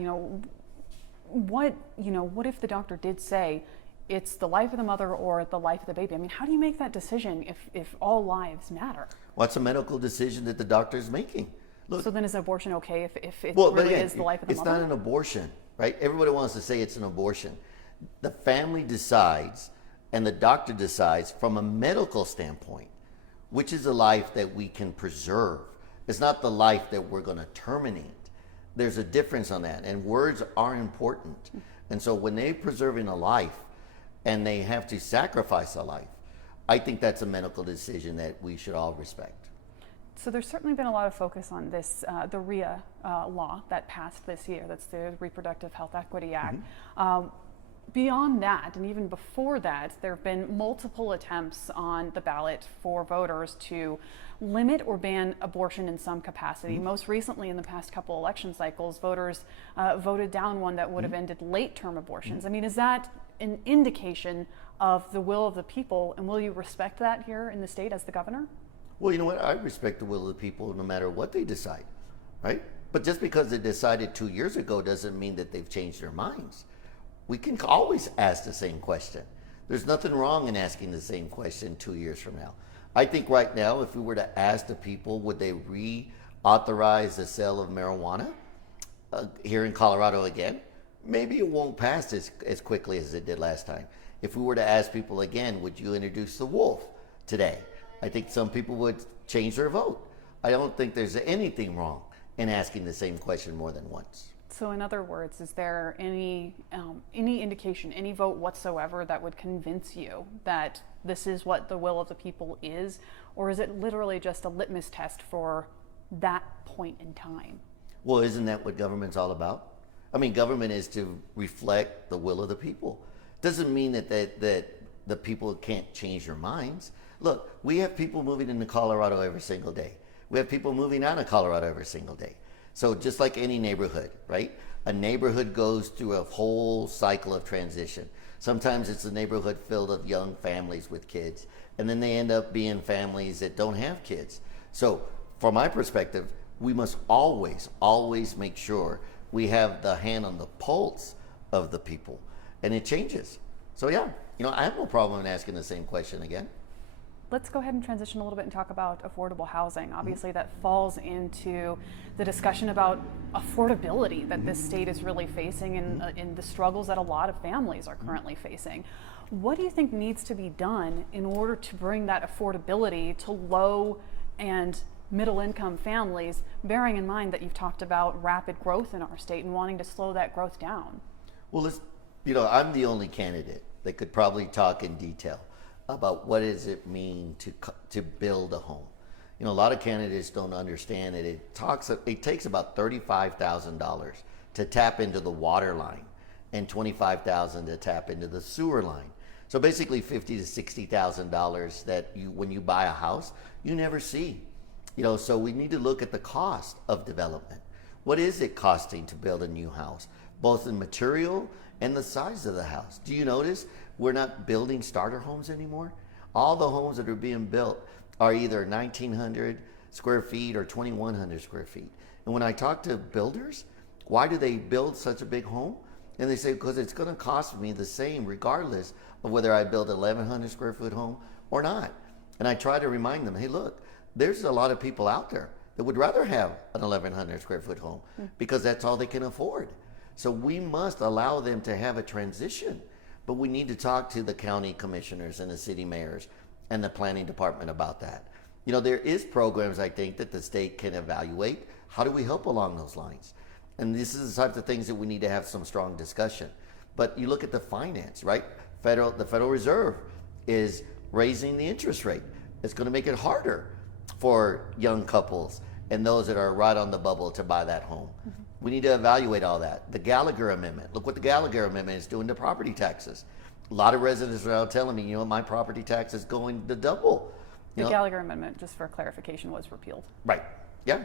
what if the doctor did say it's the life of the mother or the life of the baby? I mean, how do you make that decision if all lives matter? Well, it's a medical decision that the doctor is making. Look, so then is abortion okay if it really again, is the life of the mother? It's not an abortion, right? Everybody wants to say it's an abortion. The family decides and the doctor decides from a medical standpoint, which is a life that we can preserve. It's not the life that we're going to terminate. There's a difference on that, and words are important. And so when they're preserving a life and they have to sacrifice a life, I think that's a medical decision that we should all respect. So there's certainly been a lot of focus on this, the REA law that passed this year. That's the Reproductive Health Equity Act. Beyond that, and even before that, there have been multiple attempts on the ballot for voters to limit or ban abortion in some capacity. Most recently, in the past couple election cycles, voters voted down one that would have ended late-term abortions. I mean, is that an indication of the will of the people, and will you respect that here in the state as the governor? Well, you know what? I respect the will of the people no matter what they decide, right? But just because they decided 2 years ago doesn't mean that they've changed their minds. We can always ask the same question. There's nothing wrong in asking the same question 2 years from now. I think right now, if we were to ask the people, would they reauthorize the sale of marijuana here in Colorado again? Maybe it won't pass as quickly as it did last time. If we were to ask people again, would you introduce the wolf today? I think some people would change their vote. I don't think there's anything wrong in asking the same question more than once. So in other words, is there any indication, any vote whatsoever that would convince you that this is what the will of the people is? Or is it literally just a litmus test for that point in time? Well, isn't that what government's all about? I mean, government is to reflect the will of the people. Doesn't mean that the people can't change their minds. Look, we have people moving into Colorado every single day. We have people moving out of Colorado every single day. So just like any neighborhood, right? A neighborhood goes through a whole cycle of transition. Sometimes it's a neighborhood filled of young families with kids, and then they end up being families that don't have kids. So from my perspective, we must always make sure we have the hand on the pulse of the people, and it changes. So yeah, I have no problem in asking the same question again. Let's go ahead and transition a little bit and talk about affordable housing. Obviously, that falls into the discussion about affordability that this state is really facing and in the struggles that a lot of families are currently facing. What do you think needs to be done in order to bring that affordability to low and middle income families, bearing in mind that you've talked about rapid growth in our state and wanting to slow that growth down? Well, I'm the only candidate that could probably talk in detail about what does it mean to build a home. A lot of candidates don't understand that it takes about $35,000 to tap into the water line and $25,000 to tap into the sewer line. So basically $50,000 to $60,000 that when you buy a house, you never see. So we need to look at the cost of development. What is it costing to build a new house, both in material and the size of the house? Do you notice we're not building starter homes anymore? All the homes that are being built are either 1,900 square feet or 2,100 square feet. And when I talk to builders, why do they build such a big home? And they say, because it's going to cost me the same regardless of whether I build an 1,100 square foot home or not. And I try to remind them, hey, look, there's a lot of people out there that would rather have an 1,100 square foot home because that's all they can afford. So we must allow them to have a transition, but we need to talk to the county commissioners and the city mayors and the planning department about that. There is programs, I think, that the state can evaluate. How do we help along those lines? And this is the types of things that we need to have some strong discussion. But you look at the finance, right? The Federal Reserve is raising the interest rate. It's going to make it harder for young couples and those that are right on the bubble to buy that home. We need to evaluate all that. The Gallagher Amendment. Look what the Gallagher Amendment is doing to property taxes. A lot of residents are now telling me, my property tax is going to double. The Gallagher Amendment, just for clarification, was repealed. Right. Yeah.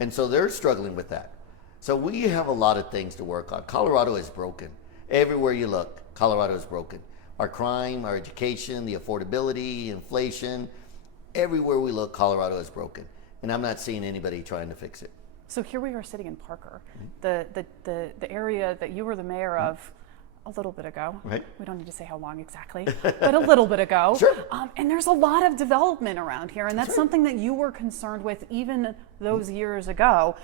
And so they're struggling with that. So we have a lot of things to work on. Colorado is broken. Everywhere you look, Colorado is broken. Our crime, our education, the affordability, inflation, everywhere we look, Colorado is broken. And I'm not seeing anybody trying to fix it. So here we are sitting in Parker, the area that you were the mayor of a little bit ago. Right. We don't need to say how long exactly, but a little bit ago. Sure. And there's a lot of development around here, and that's Sure. something that you were concerned with even those years ago.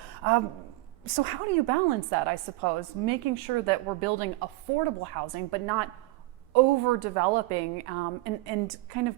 So how do you balance that, I suppose, making sure that we're building affordable housing, but not overdeveloping, and kind of,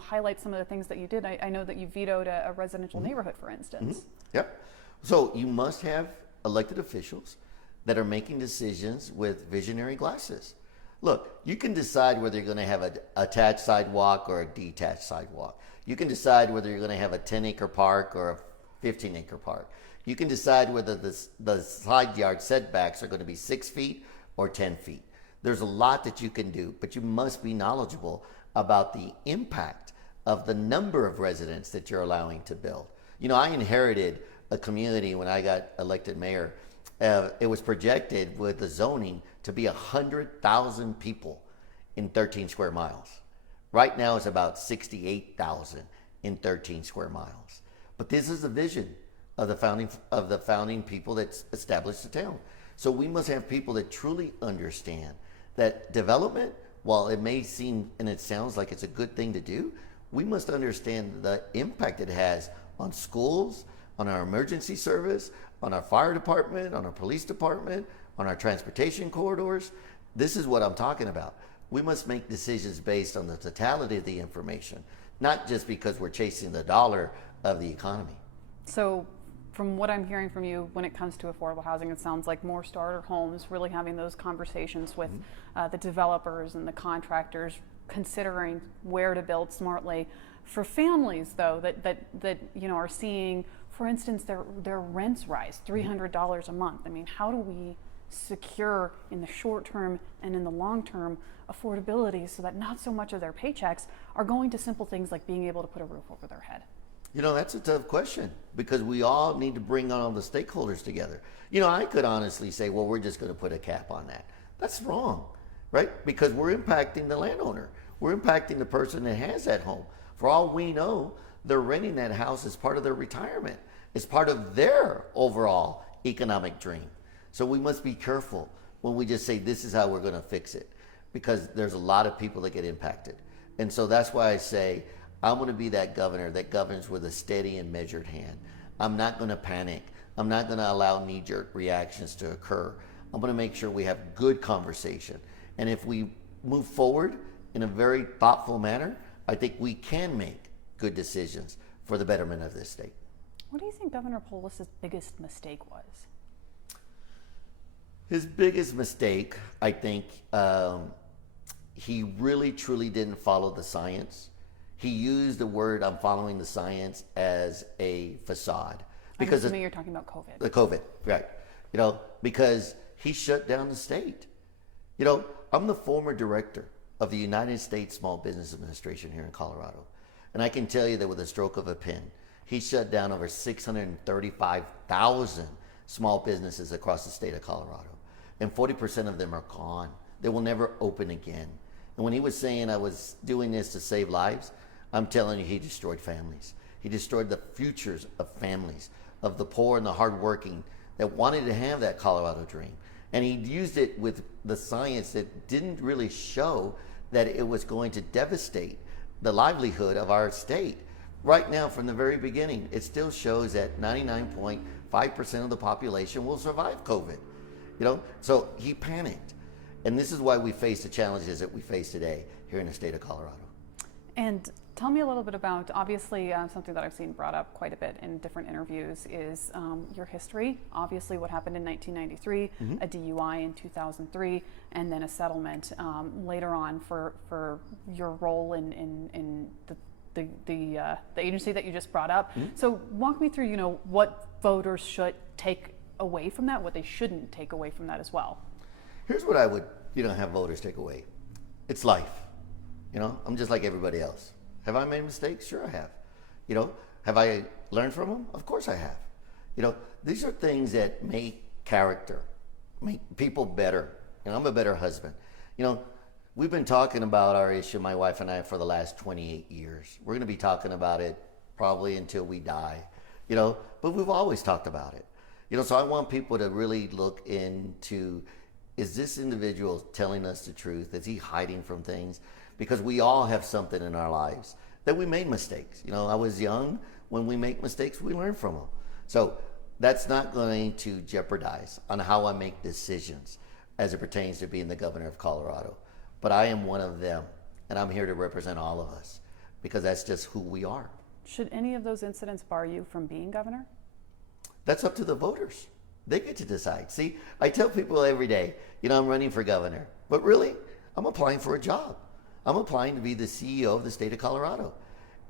highlight some of the things that you did. I know that you vetoed a residential neighborhood, for instance. Yep. So you must have elected officials that are making decisions with visionary glasses. Look, you can decide whether you're going to have an attached sidewalk or a detached sidewalk. You can decide whether you're going to have a 10-acre park or a 15-acre park. You can decide whether the side yard setbacks are going to be 6 feet or 10 feet. There's a lot that you can do, but you must be knowledgeable about the impact of the number of residents that you're allowing to build. I inherited a community when I got elected mayor. It was projected with the zoning to be 100,000 people in 13 square miles. Right now it's about 68,000 in 13 square miles. But this is the vision of the founding people that established the town. So we must have people that truly understand that development, while it may seem and it sounds like it's a good thing to do, we must understand the impact it has on schools, on our emergency service, on our fire department, on our police department, on our transportation corridors. This is what I'm talking about. We must make decisions based on the totality of the information, not just because we're chasing the dollar of the economy. So, from what I'm hearing from you, when it comes to affordable housing, it sounds like more starter homes, really having those conversations with the developers and the contractors, considering where to build smartly. For families, though, that are seeing, for instance, their rents rise $300 a month. I mean, how do we secure in the short term and in the long term affordability so that not so much of their paychecks are going to simple things like being able to put a roof over their head? That's a tough question because we all need to bring all the stakeholders together. I could honestly say, well, we're just going to put a cap on that. That's wrong, right? Because we're impacting the landowner. We're impacting the person that has that home. For all we know, they're renting that house as part of their retirement. It's part of their overall economic dream. So we must be careful when we just say this is how we're going to fix it, because there's a lot of people that get impacted. And so that's why I say I'm going to be that governor that governs with a steady and measured hand. I'm not going to panic. I'm not going to allow knee-jerk reactions to occur. I'm going to make sure we have good conversation. And if we move forward in a very thoughtful manner, I think we can make good decisions for the betterment of this state. What do you think Governor Polis' biggest mistake was? His biggest mistake, I think, he really truly didn't follow the science. He used the word "I'm following the science" as a facade. Because I'm assuming you're talking about COVID. The COVID, right. Because he shut down the state. I'm the former director of the United States Small Business Administration here in Colorado. And I can tell you that with a stroke of a pen, he shut down over 635,000 small businesses across the state of Colorado. And 40% of them are gone. They will never open again. And when he was saying I was doing this to save lives, I'm telling you, he destroyed families. He destroyed the futures of families, of the poor and the hardworking that wanted to have that Colorado dream. And he used it with the science that didn't really show that it was going to devastate the livelihood of our state. Right now, from the very beginning, it still shows that 99.5% of the population will survive COVID. So he panicked. And this is why we face the challenges that we face today here in the state of Colorado. And tell me a little bit about, obviously, something that I've seen brought up quite a bit in different interviews is your history. Obviously, what happened in 1993, a DUI in 2003, and then a settlement later on for your role in the agency that you just brought up. So walk me through, what voters should take away from that, what they shouldn't take away from that as well. Here's what I would, have voters take away. It's life. I'm just like everybody else. Have I made mistakes? Sure I have. Have I learned from them? Of course I have. These are things that make character, make people better. I'm a better husband. We've been talking about our issue, my wife and I, for the last 28 years. We're going to be talking about it probably until we die, but we've always talked about it. So I want people to really look into, is this individual telling us the truth? Is he hiding from things? Because we all have something in our lives that we made mistakes. I was young. When we make mistakes, we learn from them. So that's not going to jeopardize on how I make decisions as it pertains to being the governor of Colorado. But I am one of them, and I'm here to represent all of us because that's just who we are. Should any of those incidents bar you from being governor? That's up to the voters. They get to decide. See, I tell people every day, I'm running for governor, but really, I'm applying for a job. I'm applying to be the CEO of the state of Colorado.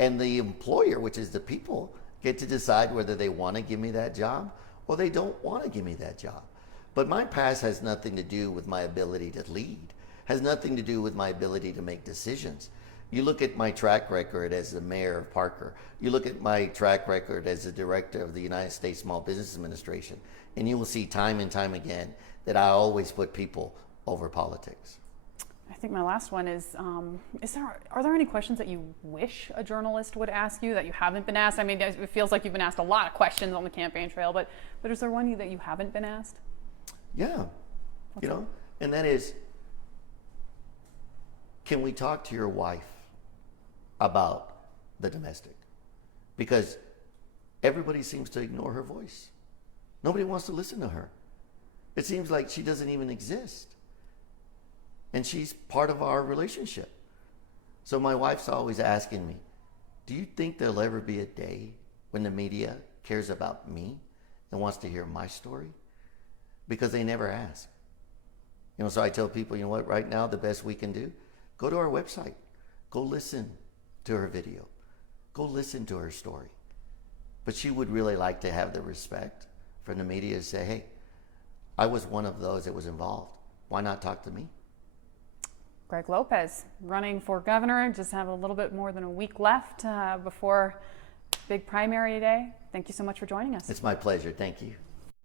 And the employer, which is the people, get to decide whether they want to give me that job or they don't want to give me that job. But my past has nothing to do with my ability to lead, has nothing to do with my ability to make decisions. You look at my track record as the mayor of Parker. You look at my track record as the director of the United States Small Business Administration, and you will see time and time again that I always put people over politics. I think my last one is are there any questions that you wish a journalist would ask you that you haven't been asked? I mean, it feels like you've been asked a lot of questions on the campaign trail, but is there one that you haven't been asked? Yeah. And that is, can we talk to your wife about the domestic, because everybody seems to ignore her voice. Nobody wants to listen to her. It seems like she doesn't even exist. And she's part of our relationship. So my wife's always asking me, do you think there'll ever be a day when the media cares about me and wants to hear my story? Because they never ask. So I tell people, you know what, right now the best we can do, go to our website, go listen to her video, go listen to her story. But she would really like to have the respect from the media to say, hey, I was one of those that was involved. Why not talk to me? Greg Lopez, running for governor, just have a little bit more than a week left before big primary day. Thank you so much for joining us. It's my pleasure. Thank you.